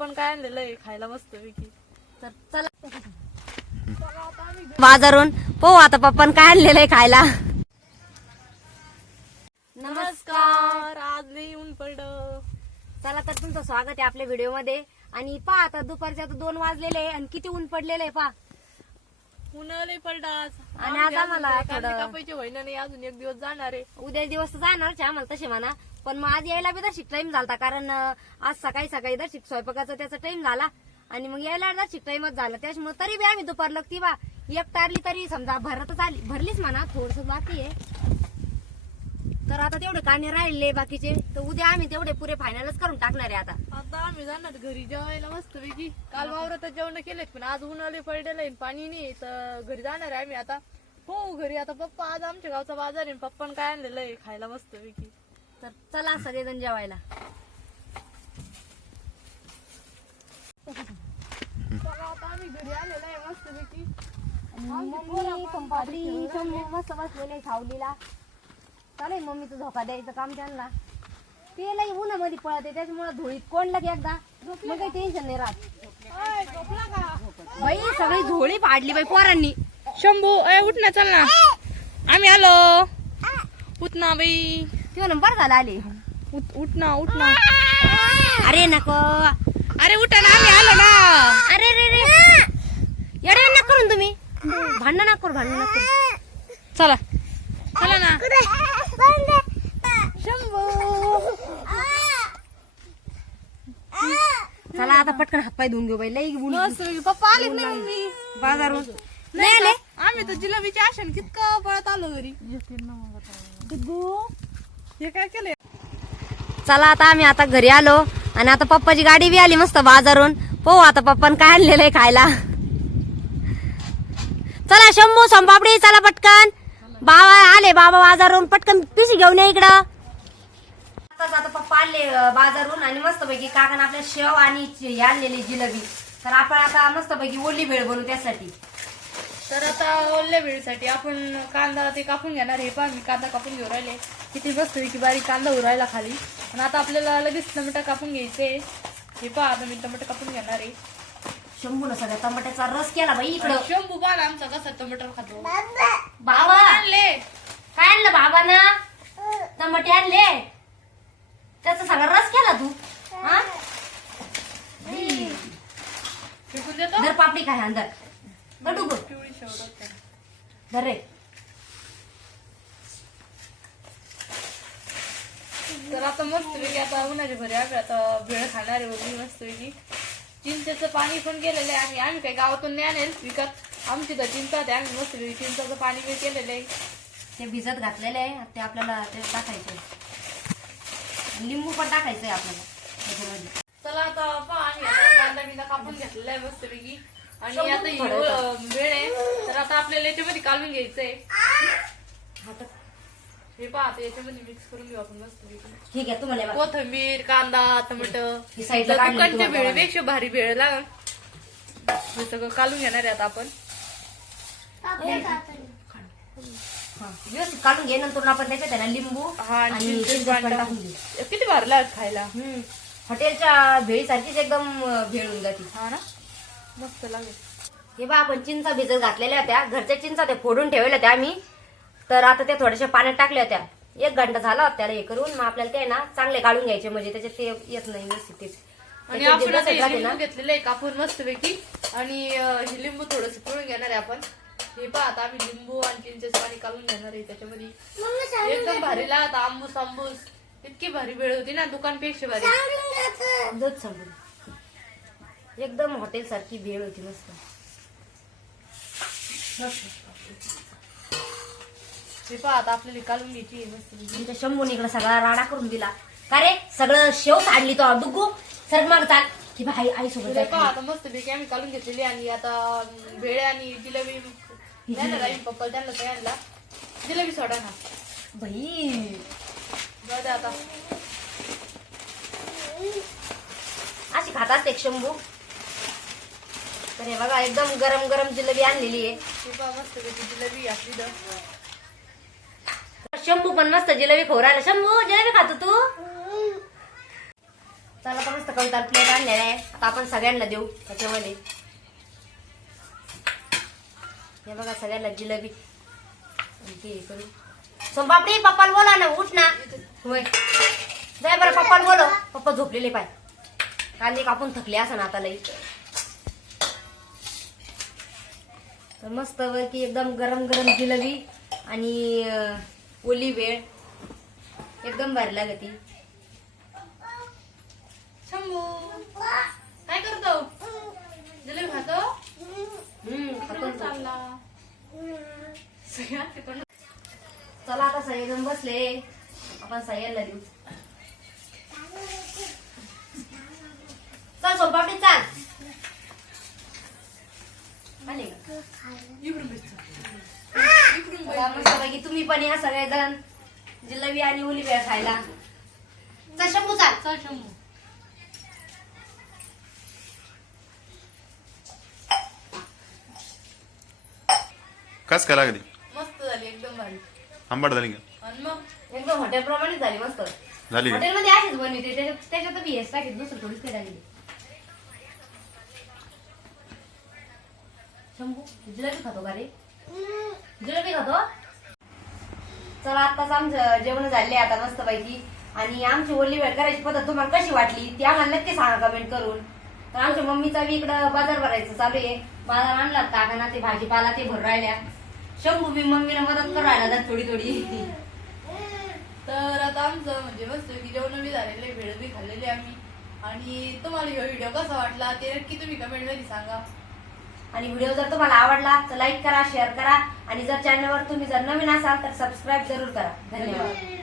पप्पान काय आणलेलं आहे खायला मस्त पैकी. तर चला. बाजारून पाहू आता पप्पान काय आणलेलं आहे खायला. नमस्कार आज लई ऊन पडलं. चला तर तुमचं स्वागत आहे आपल्या व्हिडिओमध्ये आणि पहा आता दुपारचे आता दोन वाजलेले आणि किती ऊन पडलेलं आहे पहा. ऊन लई पडलं आज. आणि आज आम्हाला थोडं- कापायचे होईना नाही अजून एक दिवस जाणार आहे. उद्या दिवस तर जाणारच आहे आम्हाला तसे म्हणा. पण मग आज यायला बी दर्शिक टाइम झाला कारण आज सकाळी सकाळी दर्शिक स्वयंपाकाचा त्याचा टाइम झाला. आणि मग यायला दर्शिक टाइमच झाला. त्याच्यामुळे तरी बी आम्ही दुपार लगती बा एक टारली तरी समजा भरतच आली. भरलीच म्हणा थोडस बाकी आहे. तर आता तेवढे काने राहिले बाकीचे तर उद्या आम्ही तेवढे पुरे फायनलच करून टाकणार आहे आता. आता आम्ही जाणार घरी जेवायला मस्त पैकी काल वावरात जेवण केलेत पण आज उन्हाळे पडलेलं आहे पाणी नाही तर घरी जाणार आहे आम्ही आता. हो घरी आता पप्पा आज आमच्या गावचा बाजार आहे पप्पान काय आणलेलं आहे खायला मस्त पैकी तर चला सगळेजण जेवायला. चला आता आम्ही घरी आलेलो आहे मस्त पैकी मस्त बसलेले सावलीला. चालेल मम्मीचं झोका द्यायचं काम त्यांना. ते लई उन्हामध्ये पळते त्याच्यामुळे धुळीत कोणलं की एकदा. मग काही टेन्शन नाही राहत. बाई सगळी झोळी पाडली बाई पोरांनी. शंभू ए उठ ना चल ना. आम्ही आलो. उठ ना बाई. ते नंबर झाला आले. उठ उठ ना उठ ना. अरे नको. अरे उठा ना आम्ही आलो ना. अरे रे रे येडे नका करून तुम्ही. भांडण नका करू भांडण नका. करू. चला. चला ना. चला आता पटकन हातपाय धुवून घेऊ बाई. लई पप्पा आले नाही मम्मी. बाजारून नाही आले? आम्ही तर जिलेबीच्या आशन कितकं पळत आलो घरी. हे काय केलंय? चला आता आम्ही आता घरी आलो आणि आता पप्पाची गाडी बी आली मस्त बाजारून. पाहू आता पप्पान काय आणलेलं आहे खायला. चला शंभू संपापडी चला पटकन. बाबा आले बाबा बाजारून पटकन पिशी घेऊन या इकडं. आता पप्पा आले अं, बाजारून आणि मस्त पैकी काकान आपल्या शेव आणि च- हे आणलेली जिलेबी. तर आपण आता मस्त पैकी ओली भेळ बनवू त्यासाठी. तर आता ओल्या वेळीसाठी आपण कांदा ते कापून घेणार हे पहा मी कांदा कापून घेऊन राहिले. किती मस्त की बारीक कांदा उरायला खाली. आणि आता आपल्याला लगेच टमाटर कापून घ्यायचे. हे पहा आता मी टमाटर कापून घेणार आहे. शंभून सगळ्या टमाट्याचा रस केला बाई इकडं. शंभू पहा ना आमचा कसा टमाटर खातो. बाबा आणले काय आणलं बाबा ना टमाटे आणले. त्याचा सगळा रस केला तू. हा? फेकून देतो? धर पापडी काय अंदर गडू गो पिवळी शेवट रे. तर आता मस्त पैकी आता उन्हाच्या भरी आम्ही आता भेळ खाणार आहे वगैरे मस्त पैकी चिंचेचं पाणी पण केलेलं आहे. आम्ही आम्ही काही गावातून नाही आणेल विकत. आमची तर चिंचा आहे आम्ही मस्त पैकी चिंचाचं पाणी बी केलेलं आहे. ते भिजत घातलेले आहे ते आपल्याला ते टाकायचे लिंबू पण टाकायचंय आपल्याला त्याच्यामध्ये. चला आता आता कांदा बिंदा कापून घेतलेला आहे मस्त पैकी आणि आता ही वेळ आहे. तर आता आपल्याला याच्यामध्ये काढून घ्यायचंय. आता हे पहा आता याच्यामध्ये मिक्स करून घेऊ आपण मस्त ठीक आहे तुम्हाला. कोथंबीर कांदा टमाटर ही साईडला दुकानच्या भेळपेक्षा भारी भेळ लागल. हे सगळं काढून घेणार आहे आता आपण. व्यवस्थित काढून घे नंतर आपण त्याच्यात ना लिंबू हा आणि आणि टाकून किती भारी लागत खायला? हम्म. हॉटेलच्या भेळीसारखीच एकदम अं, भेळ होऊन जाते. हा ना? मस्त लागेल. हे बा आपण चिंचा भिजत घातलेल्या होत्या. घरच्या चिंचा त्या फोडून ठेवल्या होत्या आम्ही. तर आता त्या थोड्याशा पाण्यात टाकल्या होत्या. एक घंटा झाला होता त्याला हे करून. मग आपल्याला ते ना चांगले काढून घ्यायचे. म्हणजे त्याच्यात ते येत नाही व्यवस्थित. ते. आणि त्याच्यात जे आपण आता बसत हे राहते ना. लिंबू घेतलेलं आहे कापून मस्त पैकी आणि अं, हे लिंबू थोडस पिळून घेणार आहे आपण. हे पहा आता आम्ही लिंबू आणि चिंचेचं पाणी काढून घेणार आहे त्याच्यामध्ये. एकदम भारी लागत आंबूस आंबूस. इतकी भारी वेळ होती ना दुकानपेक्षा भारी. एकदम हॉटेल सारखी भेळ होती मस्त. हे पहा आता आपल्याला काढून घ्यायची आहे मस्त. तुमच्या शंभून इकडे सगळा राडा करून दिला. का रे? सगळं शेव काढली तो दुग्गू सर मग चाल की बा आई सोबत आता मस्त पैकी आम्ही काढून घेतलेली आणि आता भेळे आणि जिलेबी पप्पा त्यांना जिलेबी सोडा ना. बाई. जाऊ दे आता. अशी खातात एक शंभू. तर हे बघा एकदम गरम गरम जिलेबी आणलेली आहे. मस्त जिलेबी असली शंभू पण मस्त जिलेबी खोरायला शंभू जिलेबी खातो तू? चला तर मस्त कविता प्लेट आणलेल्या आहे. आता आपण सगळ्यांना देऊ त्याच्यामध्ये. हे बघा सगळ्यांना जिलेबी. आणि ते हे करू. सोमपापडी पप्पाला बोला ना उठ ना. होय. जाय बरं पप्पाला बोलो पप्पा झोपलेले पाय. कांदे कापून थकले असं ना आता लई. तर मस्त की एकदम गरम गरम जिलेबी आणि ओली वेळ. एकदम भारी लागती. शंभू काय करतो? जिलेबी खातो? चला आता सगळेजण बसले. आपण सह्याला देऊ. चल सोपाटी चाल. मस्तपैकी तुम्ही पण या सगळेजण. जिलेबी आणि ओली वेळ खायला. चल शंभू चाल. चल शंभू. कस काय लागली? मस्त झाली एकदम भारी. आंबाट झाली का? आणि मग? एकदम हॉटेल प्रमाणे झाली मस्त. झाली का? हॉटेलमध्ये अशीच बनवते त्याच्यात त्याच्यात बी हेच टाकीत दुसरं थोडीच काही टाकली शंभू जिलेबी खातो का रे? जिलेबी खातो? चला आताच आमचं जेवण झाले आता मस्त पैकी आणि आमची ओली वेळ करायची पद्धत तुम्हाला कशी वाटली ती आम्हाला नक्की सांगा कमेंट करून. तर आमच्या मम्मीचा बी इकडं बाजार भरायचं चालू आहे. बाजार आणला काकांना ते भाजीपाला ते भरून राहिल्या. शंभू बी मम्मीला मदत करायला जात थोडी थोडी. तर आता आमचं म्हणजे मस्त की जेवण बी झालेले भेळ बी खाल्लेले आम्ही. आणि तुम्हाला हा व्हिडिओ कसा वाटला ते नक्की तुम्ही कमेंटमध्ये सांगा. आणि व्हिडिओ जर तुम्हाला आवडला तर लाईक करा शेअर करा. आणि जर चॅनलवर तुम्ही जर नवीन असाल तर सबस्क्राईब जरूर करा. धन्यवाद.